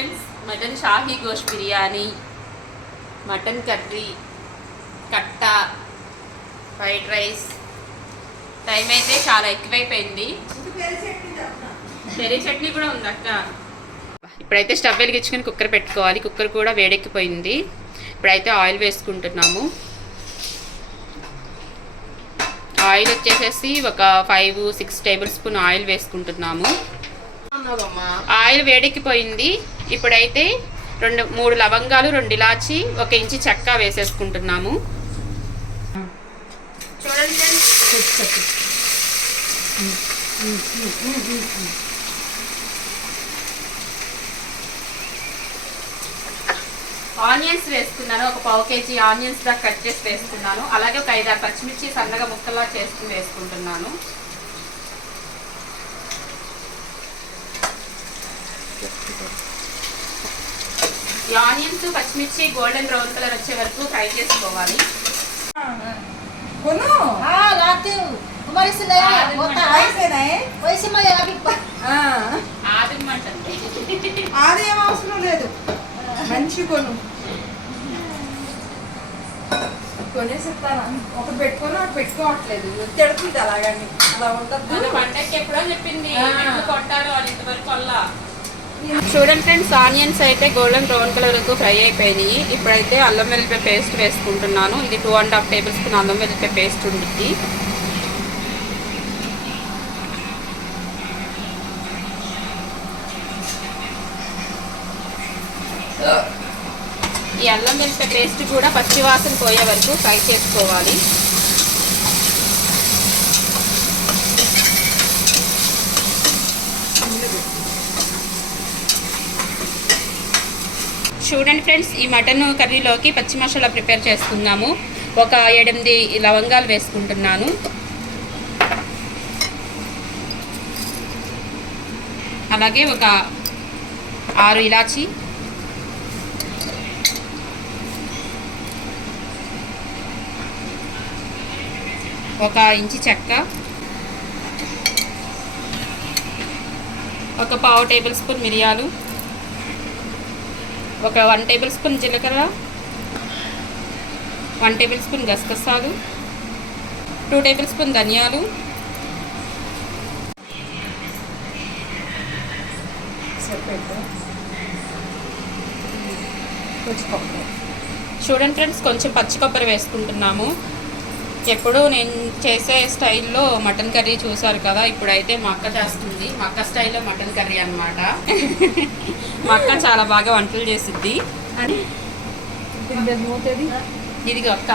Friends, mutton shahi gosht biryani, mutton curry, కట్ట, fried rice. Time అయితే చాలా ఎక్కువైపోయింది. పెరి చట్నీ కూడా ఉంది అక్క. ఇప్పుడైతే స్టవ్ వెలిగించుకొని కుక్కర్ పెట్టుకోవాలి. కుక్కర్ కూడా వేడెక్కిపోయింది. ఇప్పుడైతే ఆయిల్ వేసుకుంటున్నాము. ఆయిల్ వచ్చేసేసి ఒక 5-6 టేబుల్ స్పూన్ ఆయిల్ వేసుకుంటున్నాము. ఆయిల్ వేడెక్కిపోయింది. ఇప్పుడైతే 2-3 లవంగాలు, 2 ఇలాచి, 1 ఇంచు చెక్క వేసేసుకుంటున్నాము. చూడండి ఆనియన్స్ వేసుకున్నాను. ఒక 1/4 కేజీ ఆనియన్స్ దాకా కట్ చేసి వేసుకున్నాను. అలాగే ఒక 5-6 పచ్చిమిర్చి సన్నగా ముక్కలా చేసుకుని వేసుకుంటున్నాను. ఈ ఆనియన్స్ పచ్చిమిర్చి గోల్డెన్ బ్రౌన్ కలర్ వచ్చే వరకు ఫ్రై చేసుకోవాలి. అది ఏం అవసరం లేదు, మంచి కొనేసిస్తాను. ఒకటి పెట్టుకొని ఒకటి పెట్టుకోవట్లేదు, తిడుతుంది అలాగని. అలా ఉంటుంది. పంటకి ఎప్పుడో చెప్పింది కొట్టారు అని, ఇంతవరకు వల్ల. చూడండి ఫ్రెండ్స్, ఆనియన్స్ అయితే గోల్డెన్ బ్రౌన్ కలర్ వరకు ఫ్రై అయిపోయినాయి. ఇప్పుడైతే అల్లం వెల్లిపాయ పేస్ట్ వేసుకుంటున్నాను. ఇది 2.5 టేబుల్ స్పూన్ అల్లం వెల్లిపాయ పేస్ట్ ఉంటుంది. ఈ అల్లం వెల్లిపాయ పేస్ట్ కూడా పచ్చి వాసన పోయే వరకు ఫ్రై చేసుకోవాలి. చూడండి ఫ్రెండ్స్, ఈ మటన్ కర్రీలోకి పచ్చి మసాలా ప్రిపేర్ చేసుకుందాము. ఒక 7-8 లవంగాలు వేసుకుంటున్నాను. అలాగే ఒక 6 ఇలాచి, ఒక ఇంచు చెక్క, ఒక 1/2 టేబుల్ స్పూన్ మిరియాలు, ఒక 1 టేబుల్ స్పూన్ జీలకర్ర, 1 టేబుల్ స్పూన్ గసగసాలు, 2 టేబుల్ స్పూన్ ధనియాలు, చూడండి ఫ్రెండ్స్, కొంచెం పచ్చి కొబ్బరి వేసుకుంటున్నాము. ఎప్పుడు నేను చేసే స్టైల్లో మటన్ కర్రీ చూసారు కదా, ఇప్పుడైతే మా అక్క చేస్తుంది. మా అక్క స్టైల్లో మటన్ కర్రీ అనమాట. మా అక్క చాలా బాగా వంటలు చేసిద్ది. ఇదిగో అక్క,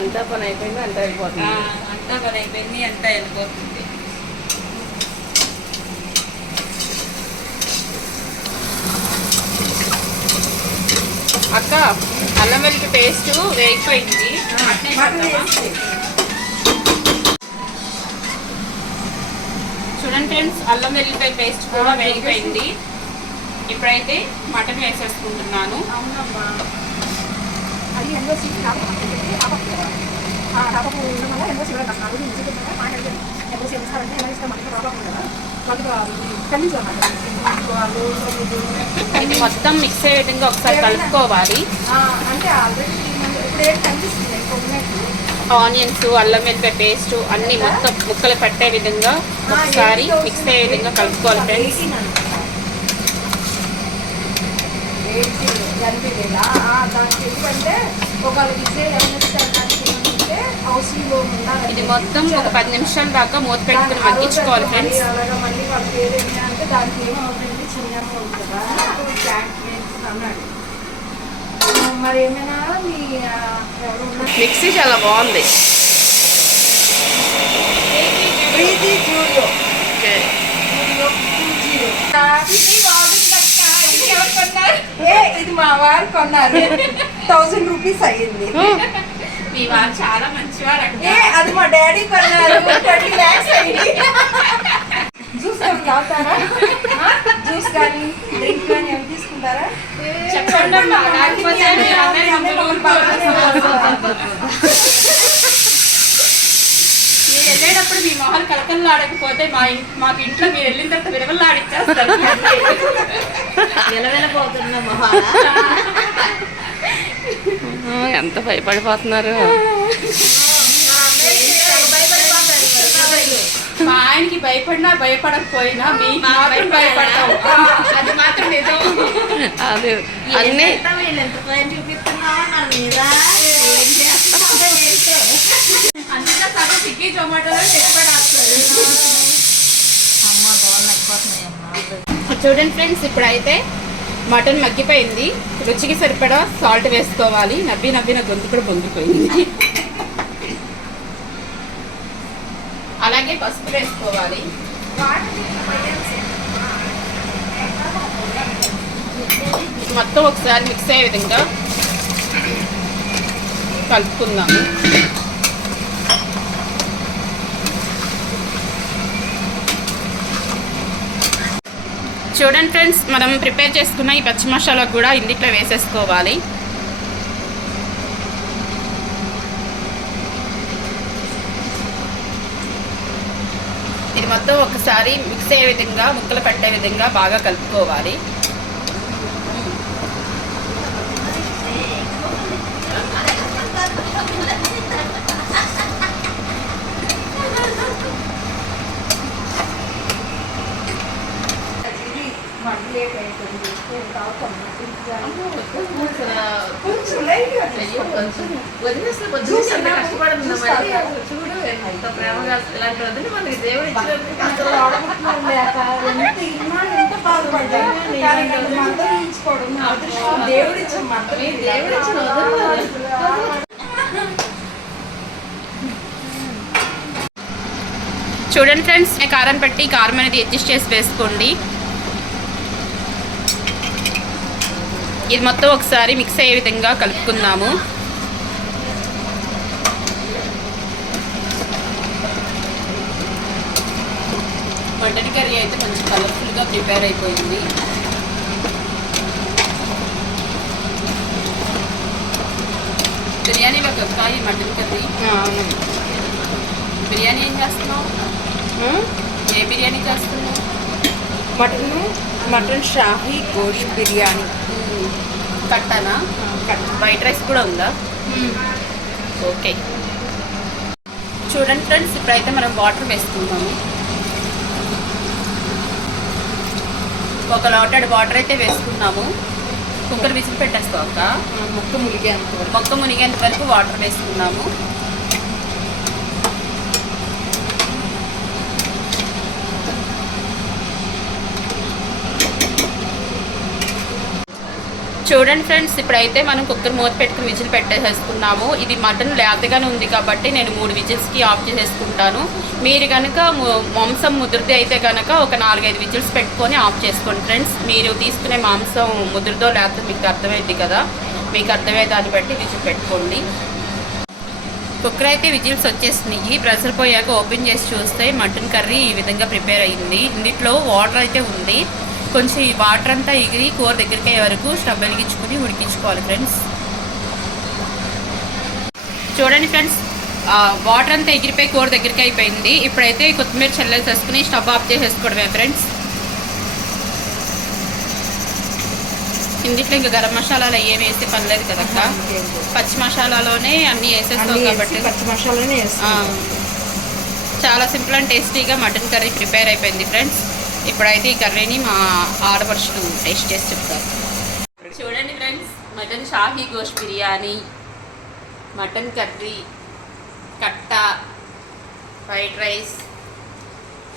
అంతా పని అయిపోయింది, అంతా వెళ్ళిపోతుంది. అంతా పని అయిపోయింది, అంతా వెళ్ళిపోతుంది. అక్క, అల్లం వెల్లుల్లి పేస్ట్ వేగిపోయింది. చూడండి ఫ్రెండ్స్, అల్లం వెల్లుల్లిపాయ పేస్ట్ కూడా వేగిపోయింది. ఇప్పుడైతే మటన్ వేసేసుకుంటున్నాను. ఇది మొత్తం మిక్స్ అయ్యే విధంగా ఒకసారి కలుపుకోవాలి. ఆనియన్స్, అల్లం వెల్లిపాయ పేస్ట్ అన్నీ మొత్తం ముక్కలు పట్టే విధంగా ఒకసారి మిక్స్ అయ్యే విధంగా కలుపుకోవాలి ఫ్రెండ్స్. ఇది మొత్తం ఒక 10 నిమిషాల దాకా మూత పెట్టుకుని మగ్గించుకోవాలి ఫ్రెండ్స్. మిక్సీ చాలా బాగుంది. ఇది మా వారు కొన్నారు, 1000 రూపీస్ అయ్యింది. మీ వారు చాలా మంచివారు. అది మా డాడీ కొన్నారు, 20 lakhs అయ్యింది. జ్యూస్ తాగుతారా? జ్యూస్ కానీ డ్రింక్ కానీ ఏమి తీసుకుంటారా? చెప్పండి. వెళ్ళేటప్పుడు వచ్చేటప్పుడు మీ మొహాలు కలకల్లా ఆడకపోతే మాకు ఇంట్లో మీరు వెళ్ళిన తర్వాత విరవల్లా ఆడిచ్చేస్తారు. నిలవెళ్ళపోతున్న మొహాల ఎంత భయపడిపోతున్నారు. మా ఆయనకి భయపడినా భయపడకపోయినా మీకు మాత్రం భయపడతాం. అది మాత్రం నిజం. అదే అన్నీ అందుకే సగం స్విగ్గీ జొమాటోలో చూడండి ఫ్రెండ్స్, ఇప్పుడైతే మటన్ మగ్గిపోయింది. రుచికి సరిపడా సాల్ట్ వేసుకోవాలి. నవ్విన గొంతు కూడా పొంగిపోయింది. అలాగే పసుపు వేసుకోవాలి. మొత్తం ఒకసారి మిక్స్ అయ్యే విధంగా కలుపుకుందాము. చూడండి ఫ్రెండ్స్, మనం ప్రిపేర్ చేసుకున్న ఈ పచ్చి మసాలా కూడా ఇందులో వేసేసుకోవాలి. ఇది మొత్తం ఒకసారి మిక్స్ అయ్యే విధంగా, ముక్కలు పట్టే విధంగా బాగా కలుపుకోవాలి. చూడండి ఫ్రెండ్స్, కారం పెట్టి కారం అనేది అడ్జస్ట్ చేసి వేసుకోండి. ఇది మొత్తం ఒకసారి మిక్స్ అయ్యే విధంగా కలుపుకుందాము. మటన్ కర్రీ అయితే కొంచెం కలర్ఫుల్గా ప్రిపేర్ అయిపోయింది. బిర్యానీలో ఈ మటన్ కర్రీ. బిర్యానీ ఏం చేస్తున్నావు? ఏ బిర్యానీ చేస్తున్నావు? మటన్ షాహీ గోష్ బిర్యానీ. కట్టానా? వైట్ రైస్ కూడా ఉందా? ఓకే. చూడండి ఫ్రెండ్స్, ఇప్పుడైతే మనం వాటర్ వేసుకుందాము. ఒక లోటెడ్ వాటర్ అయితే వేసుకున్నాము. కుక్కర్ విసిల్ పెట్టేస్తావు అక్క. మొక్క మునిగేంత వరకు వాటర్ వేసుకున్నాము. చూడండి ఫ్రెండ్స్, ఇప్పుడైతే మనం కుక్కర్ మూత పెట్టుకుని విజిల్ పెట్టేసేసుకున్నాము. ఇది మటన్ లేతగానే ఉంది కాబట్టి నేను 3 విజిల్స్కి ఆఫ్ చేసేసుకుంటాను. మీరు కనుక మాంసం ముదిరితే అయితే కనుక ఒక 4-5 విజిల్స్ పెట్టుకొని ఆఫ్ చేసుకోండి ఫ్రెండ్స్. మీరు తీసుకునే మాంసం ముదిరిదో లేకపోతే మీకు అర్థమైంది కదా, మీకు అర్థమయ్యే దాన్ని బట్టి విజిల్ పెట్టుకోండి. కుక్కర్ అయితే విజిల్స్ వచ్చేసినాయి. ప్రెషర్ పోయాక ఓపెన్ చేసి చూస్తే మటన్ కర్రీ ఈ విధంగా ప్రిపేర్ అయ్యింది. ఇందులో వాటర్ అయితే ఉంది. కొంచెం ఈ వాటర్ అంతా ఎగిరి కూర దగ్గరికి అయ్యే వరకు స్టవ్ వెలిగించుకొని ఉడికించుకోవాలి ఫ్రెండ్స్. చూడండి ఫ్రెండ్స్, వాటర్ అంతా ఎగిరిపోయి కూర దగ్గరికి అయిపోయింది. ఇప్పుడైతే కొత్తిమీర చల్లేసేసుకుని స్టవ్ ఆఫ్ చేసేసుకోవడమే ఫ్రెండ్స్. ఇందులో ఇంకా గరం మసాలాలు ఏం వేస్తే పని లేదు కదా, పచ్చి మసాలాలోనే అన్నీ వేసేస్తాం కాబట్టి పచ్చి మసాలానే చాలా సింపుల్ అండ్ టేస్టీగా మటన్ కర్రీ ప్రిపేర్ అయిపోయింది ఫ్రెండ్స్. ఇప్పుడైతే ఈ కర్రీని మా ఆడపడుచులు టేస్ట్ చేసి చెప్తారు. చూడండి friends, mutton shahi gosht biryani, mutton curry, కట్ట, ఫ్రైడ్ రైస్.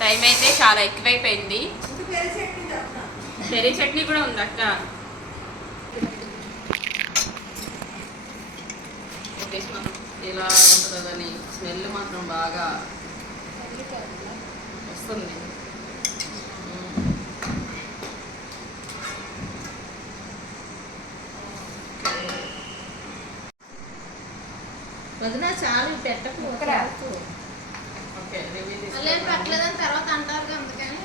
టైం అయితే చాలా ఎక్కువైపోయింది. పెరుగు చట్నీ కూడా ఉంది అక్క. ఇలా ఉంటుందని స్మెల్ మాత్రం బాగా వస్తుంది. వదిన చాలు పెట్టలేదు తర్వాత అంటారు అందుకని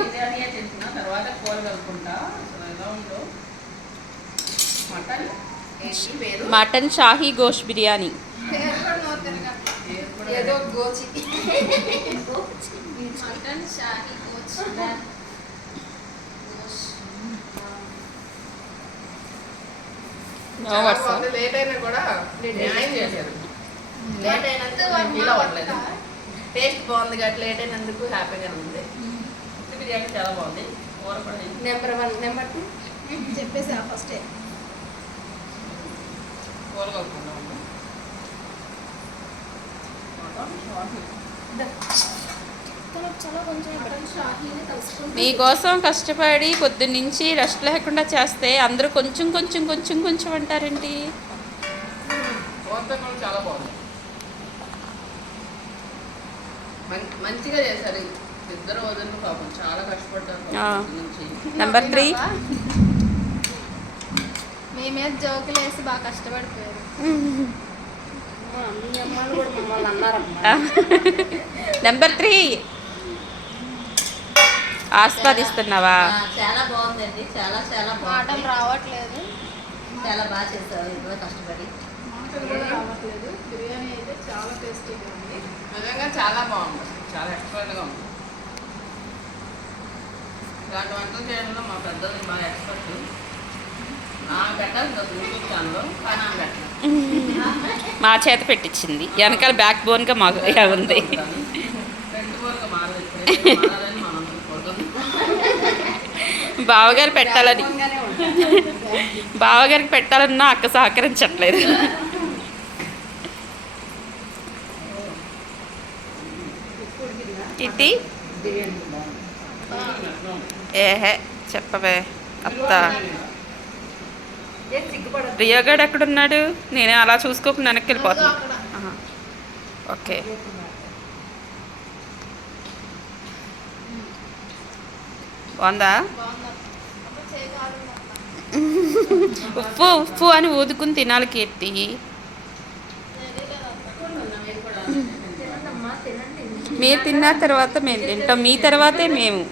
బిర్యానీ తింటున్నా, తర్వాత కూర కలుపుకుంటా. అసలు ఎలా ఉందో మటన్ ఏంటి పేరు? మటన్ షాహీ గోష్ బిర్యానీ. పేరు కూడా నోరు తిరగదు. పేరు కూడా ఏదో గోచి మటన్ షాహీ గోచి No చాలా words. బాగుంది. లేట్ అయినా కూడా న్యాయం చేశారు. లేట్ అయినందుకు నేను ఫీల్ అవ్వట్లేదు. టేస్ట్ బాగుంది కాబట్టి లేట్ అయినందుకు హ్యాపీగా ఉంది. ఉత్తి బిర్యానీ చాలా బాగుంది. కూర కూడా నెంబర్ 1 నెంబర్ 2 చెప్పేసా ఫస్టే. కూర కలుపుకుందాం. చాలా కొంచెం మటన్ షాహీని కలుసుకుంటే మీకోసం కష్టపడి పొద్దున్నుంచి రెస్ట్ లేకుండా చేస్తే అందరూ కొంచెం కొంచెం కొంచెం కొంచెం అంటారేంటి? కూరతో కూడా చాలా బాగుంది. మంచిగా చేశారు ఇద్దరు వదిలిన పాపం చాలా కష్టపడ్డారు ఆ. పొద్దున్న నుంచి. నెంబర్ 3 మీ మీద జోకులు వేసి బాగా కష్టపడిపోయారు. మీ అమ్మాయిలు కూడా మమ్మల్ని అన్నారమ్మా. నెంబర్ 3 ఆస్వాదిస్తున్నావా? చాలా బాగుందండి. చాలా చాలా మాటలు బాగుంది. రావట్లేదు. చాలా బాగా చేశారు ఇంట్లో కష్టపడి. మాటలు కూడా రావట్లేదు. బిర్యానీ అయితే చాలా టేస్టీగా ఉంది. నిజంగా చాలా బాగుంది. చాలా ఎక్స్పర్ట్గా ఉంది. ఇలాంటి వంటలు చేయడంలో మా పెద్దలు బాగా ఎక్స్పర్ట్. నాకు పెట్టాల్సింది అసలు యూట్యూబ్ ఛానల్ కానీ ఆమె పెట్టాలి. మా చేత పెట్టించింది. వెనకాల బ్యాక్ బోన్గా మాకు ఉంది. ఫ్రంట్ బోర్గా మారదు. ఇప్పుడైతే మారాలని మనం అనుకుంటున్నాం. బావగారు పెట్టాలని బాగానే ఉంటుంది. బావగారికి పెట్టాలన్నా అక్క సహకరించట్లేదు. ఇటీ బిర్యానీ బాగుంది. ఏహే చెప్పవే అత్త. ఏం సిగ్గుపడదు. రియోగాడు ఎక్కడున్నాడు? నేనే అలా చూసుకోకుండా వెనక్కి వెళ్ళిపోతున్నా. అక్కడ ఆహా. ఓకే బాగుందా? బాగుంది. అప్పుడు చేయగలరు. ఉప్పు ఉప్పు అని ఊదుకుని తినాలి కీర్తి. తినండమ్మా, తినండి. మీరు తిన్న తర్వాత మేము తింటాం. మీ తర్వాతే మేము.